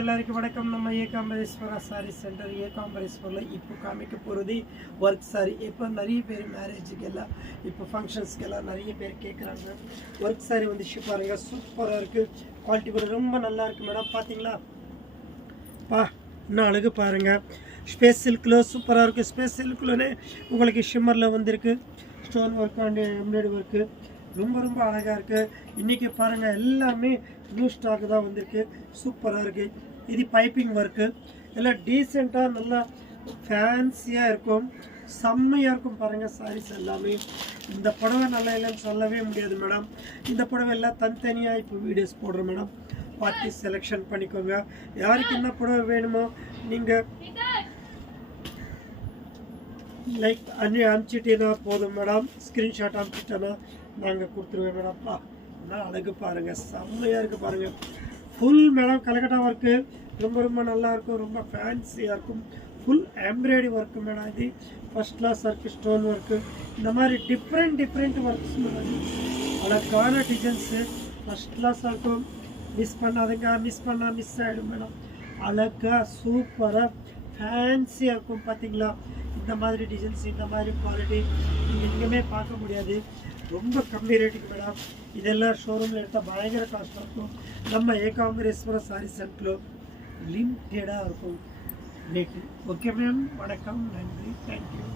எல்லாருக்கும் வணக்கம். நம்ம ஏகாம்பரேஸ்வரா சாரி சென்டர் ஏகாம்பரேஸ்வரில் இப்போ காமிக்க போகிறது ஒர்க் சாரி. இப்போ நிறைய பேர் மேரேஜுக்கு எல்லாம் இப்போ ஃபங்க்ஷன்ஸ்க்கு எல்லாம் நிறைய பேர் கேட்குறாங்க. ஒர்க் சாரி வந்து பாருங்க, சூப்பராக இருக்குது. குவாலிட்டி கூட ரொம்ப நல்லா இருக்குது மேடம். பார்த்தீங்களா இன்னும் அழகு பாருங்கள். ஸ்பேஸ் சில்கில் சூப்பராக இருக்குது. ஸ்பேஸ் சில்க்லனே உங்களுக்கு ஷிம்மரில் வந்திருக்கு. Stone work and embroidery work ரொம்ப ரொம்ப அழகாக இருக்குது. இன்றைக்கி பாருங்கள் எல்லாமே நியூ ஸ்டாக் தான் வந்திருக்கு. சூப்பராக இருக்குது. இது பைப்பிங் ஒர்க்கு எல்லாம் டீசெண்டாக நல்லா ஃபேன்சியாக இருக்கும். செம்மையாக இருக்கும் பாருங்கள். சாரீஸ் எல்லாமே இந்த புடவை நல்லா இல்லைன்னு சொல்லவே முடியாது மேடம். இந்த புடவை எல்லாம் தனித்தனியாக இப்போ வீடியோஸ் போடுறோம் மேடம். பார்த்து செலெக்ஷன் பண்ணிக்கோங்க. யாருக்கு என்ன புடவை வேணுமோ நீங்கள் லைக் அனுப்பிச்சிட்டேன்னா போதும் மேடம். ஸ்க்ரீன்ஷாட் அனுப்பிச்சிட்டேன்னா நாங்கள் கொடுத்துருவேன் மேடம். ஆனால் அழகு பாருங்கள், செம்மையாக இருக்குது பாருங்கள். ஃபுல் மேடம் கலக்கட்டா ஒர்க்கு ரொம்ப ரொம்ப நல்லாயிருக்கும். ரொம்ப ஃபேன்சியாக இருக்கும். Full embroidery work madam. இது first class work, stone work, இந்த மாதிரி டிஃப்ரெண்ட் ஒர்க்ஸ் மேடம். அழகான டிசைன்ஸு ஃபஸ்ட் கிளாஸாக இருக்கும். மிஸ் பண்ணாதுங்க. மிஸ் ஆகிடும் மேடம். அழகாக சூப்பராக ஃபேன்சியாக இருக்கும். பார்த்தீங்களா, இந்த மாதிரி டிசைன்ஸ், இந்த மாதிரி குவாலிட்டி நீங்கள் எங்கேயுமே பார்க்க முடியாது. ரொம்ப கம்மி ரேட்டுக்கு மேடம். இதெல்லாம் ஷோரூமில் எடுத்தால் பயங்கர காஸ்ட்டாக இருக்கும். நம்ம ஏகாம்பரேஸ்வரா சாரி சென்டரில் லிமிட்டடாக இருக்கும் ரேட்டு. ஓகே மேம், வணக்கம், நன்றி, தேங்க்யூ.